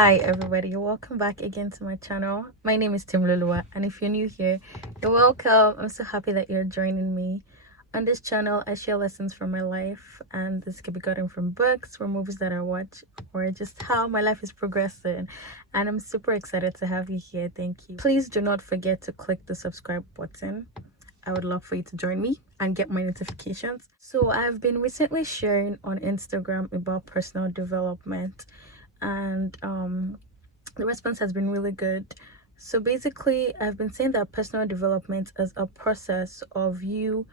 Hi everybody, welcome back again to my channel. My name is Tim Lulua, and if you're new here, you're welcome. I'm so happy that you're joining me. On this channel, I share lessons from my life, and this can be gotten from books, from movies that I watch, or just how my life is progressing. And I'm super excited to have you here. Thank you. Please do not forget to click the subscribe button. I would love for you to join me and get my notifications. So I've been recently sharing on Instagram about personal development, and the response has been really good. So basically, I've been saying that personal development is a process of you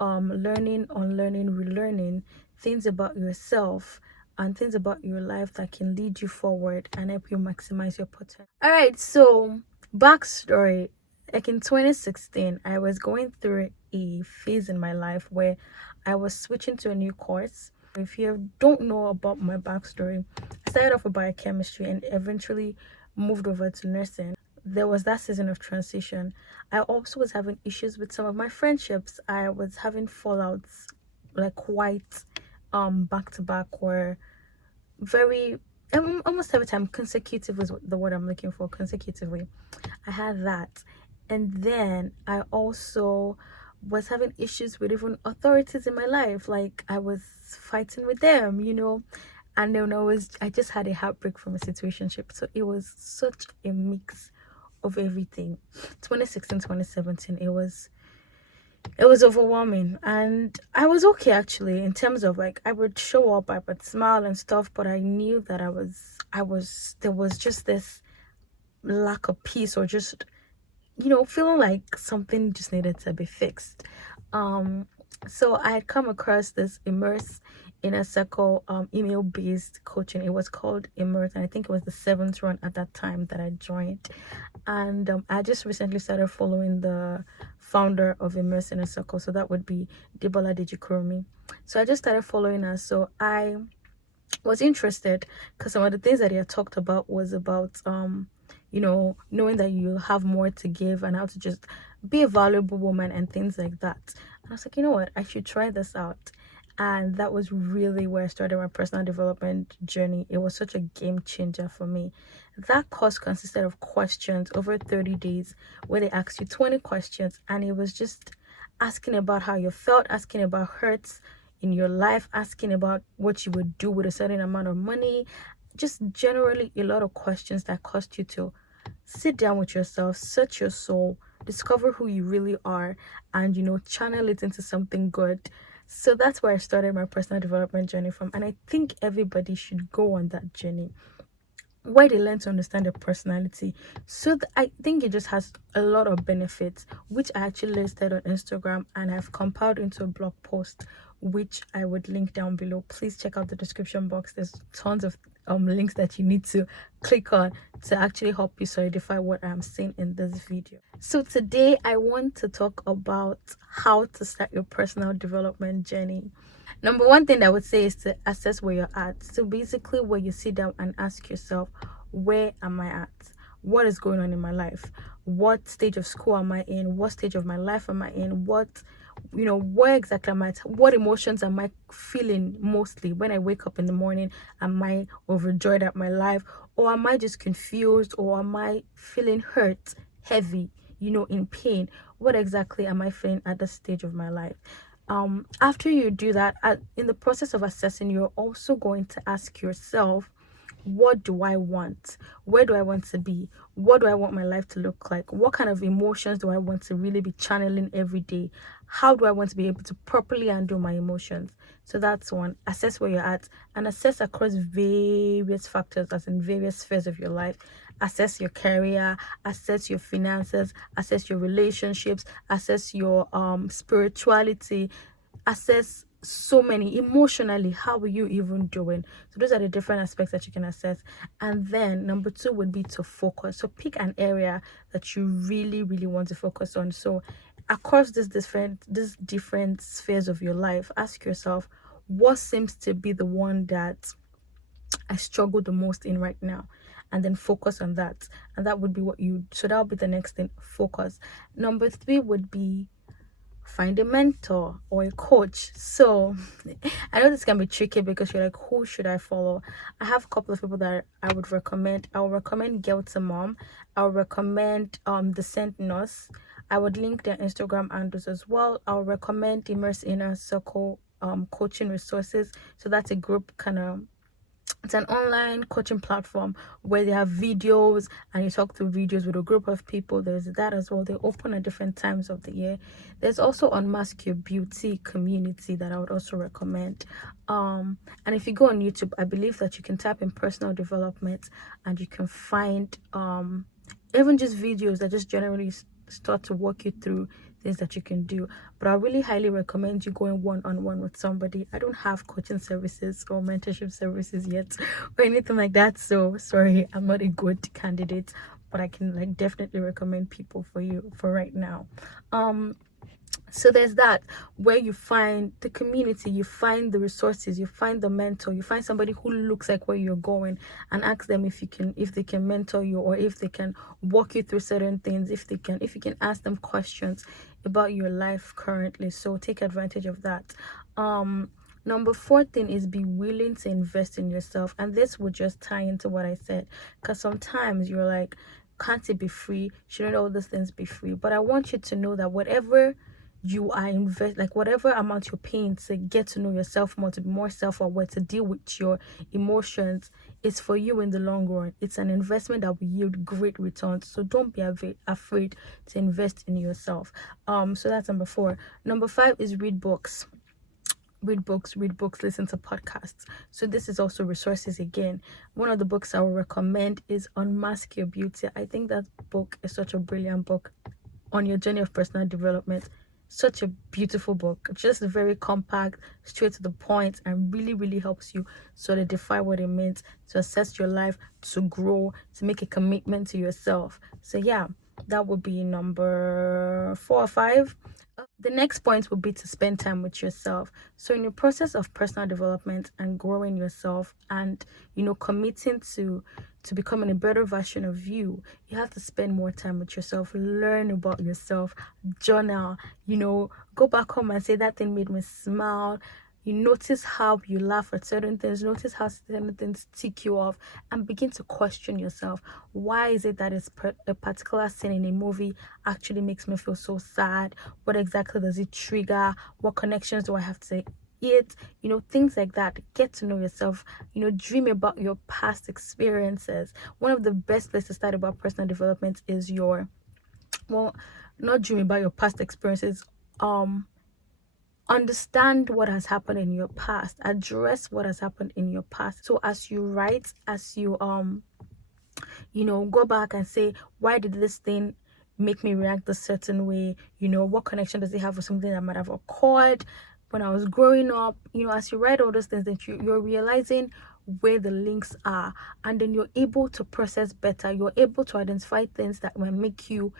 learning, unlearning, relearning things about yourself and things about your life that can lead you forward and help you maximize your potential. All right, so backstory. Like in 2016, I was going through a phase in my life where I was switching to a new course. If you don't know about my backstory, I started off with biochemistry and eventually moved over to nursing. There was that season of transition. I also was having issues with some of my friendships. I was having fallouts, like quite back to back, where very almost every time. Consecutive is the word I'm looking for. Consecutively, I had that. And then I also was having issues with even authorities in my life. Like I was fighting with them, and then I just had a heartbreak from a situationship. So it was such a mix of everything. 2016, 2017, it was overwhelming, and I was okay actually, in terms of like I would show up, I would smile and stuff, but I knew that there was just this lack of peace, or just feeling like something just needed to be fixed. So I had come across this Immerse Inner Circle email based coaching. It was called Immerse, and I think it was the 7th run at that time that I joined. And I just recently started following the founder of Immerse Inner Circle, so that would be Debola Dejikurumi. So I just started following her. So I was interested because some of the things that he had talked about was about knowing that you have more to give and how to just be a valuable woman and things like that. And I was like, you know what, I should try this out. And that was really where I started my personal development journey. It was such a game changer for me. That course consisted of questions over 30 days where they asked you 20 questions, and it was just asking about how you felt, asking about hurts in your life, asking about what you would do with a certain amount of money, just generally a lot of questions that cost you to sit down with yourself, search your soul, discover who you really are, and channel it into something good. So that's where I started my personal development journey from, and I think everybody should go on that journey where they learn to understand their personality. So I think it just has a lot of benefits, which I actually listed on Instagram and I've compiled into a blog post, which I would link down below. Please check out the description box. There's tons of links that you need to click on to actually help you solidify what I'm saying in this video. So today I want to talk about how to start your personal development journey. Number one thing I would say is to assess where you're at. So basically, where you sit down and ask yourself, where am I at? What is going on in my life? What stage of school am I in? What stage of my life am I in? Where exactly am I at? What emotions am I feeling mostly when I wake up in the morning? Am I overjoyed at my life? Or am I just confused? Or am I feeling hurt, heavy, in pain? What exactly am I feeling at this stage of my life? After you do that, in the process of assessing, you're also going to ask yourself, what do I want? Where do I want to be? What do I want my life to look like? What kind of emotions do I want to really be channeling every day? How do I want to be able to properly handle my emotions? So that's one. Assess where you're at, and assess across various factors, as in various spheres of your life. Assess your career, assess your finances, assess your relationships, assess your spirituality, assess so many. Emotionally, how are you even doing? So those are the different aspects that you can assess. And then number 2 would be to focus. So pick an area that you really want to focus on. So across these different spheres of your life, ask yourself, what seems to be the one that I struggle the most in right now, and then focus on that. And that would be so that would be the next thing. Focus. Number 3 would be find a mentor or a coach. So I know this can be tricky because you're like, who should I follow? I have a couple of people that I would recommend. I would recommend Girl to Mom. I would recommend the Scent Nurse. I would link their Instagram handles as well. I would recommend Immerse Inner Circle coaching resources. So that's a group kind of, it's an online coaching platform where they have videos and you talk through videos with a group of people. There's that as well. They open at different times of the year. There's also Unmask Your Beauty community that I would also recommend. And if you go on YouTube, I believe that you can type in personal development and you can find even just videos that just generally start to walk you through things that you can do. But I really highly recommend you going one-on-one with somebody. I don't have coaching services or mentorship services yet or anything like that, so sorry, I'm not a good candidate, but I can like definitely recommend people for you for right now. So there's that, where you find the community, you find the resources, you find the mentor, you find somebody who looks like where you're going, and ask them if they can mentor you, or if they can walk you through certain things, if you can ask them questions about your life currently. So take advantage of that. Number 4 thing is be willing to invest in yourself, and this will just tie into what I said, because sometimes you're like, can't it be free? Shouldn't all these things be free? But I want you to know that whatever you are like whatever amount you're paying to get to know yourself more, to be more self-aware, to deal with your emotions, it's for you in the long run. It's an investment that will yield great returns. So don't be afraid to invest in yourself. So that's number 4. Number 5 is read books. Read books, listen to podcasts. So this is also resources again. One of the books I will recommend is Unmask Your Beauty. I think that book is such a brilliant book on your journey of personal development. Such a beautiful book, just very compact, straight to the point, and really, really helps you solidify what it means to assess your life, to grow, to make a commitment to yourself. So yeah, that would be number 4 or 5. The next point would be to spend time with yourself. So in your process of personal development and growing yourself, and committing to becoming a better version of you, you have to spend more time with yourself, learn about yourself, journal, go back home and say, that thing made me smile. You notice how you laugh at certain things, notice how certain things tick you off, and begin to question yourself. Why is it that a particular scene in a movie actually makes me feel so sad? What exactly does it trigger? What connections do I have to it? Things like that. Get to know yourself. Dream about your past experiences. One of the best places to start about personal development is not dream about your past experiences. Understand what has happened in your past, address what has happened in your past. So as you write, as you go back and say, why did this thing make me react a certain way? What connection does it have with something that might have occurred when I was growing up? As you write all those things, that you're realizing where the links are, and then you're able to process better. You're able to identify things that might make you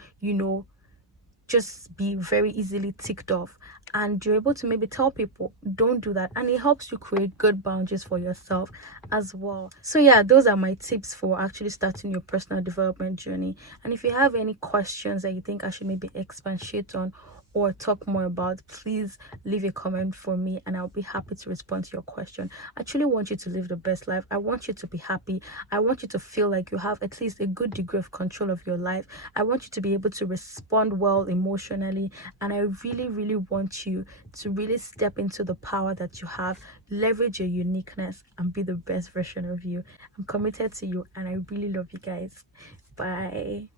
just be very easily ticked off, and you're able to maybe tell people, don't do that, and it helps you create good boundaries for yourself as well. So yeah, those are my tips for actually starting your personal development journey. And if you have any questions that you think I should maybe expatiate on or talk more about, please leave a comment for me and I'll be happy to respond to your question. I truly want you to live the best life. I want you to be happy. I want you to feel like you have at least a good degree of control of your life. I want you to be able to respond well emotionally, and I really, really want you to really step into the power that you have, leverage your uniqueness, and be the best version of you. I'm committed to you and I really love you guys. Bye.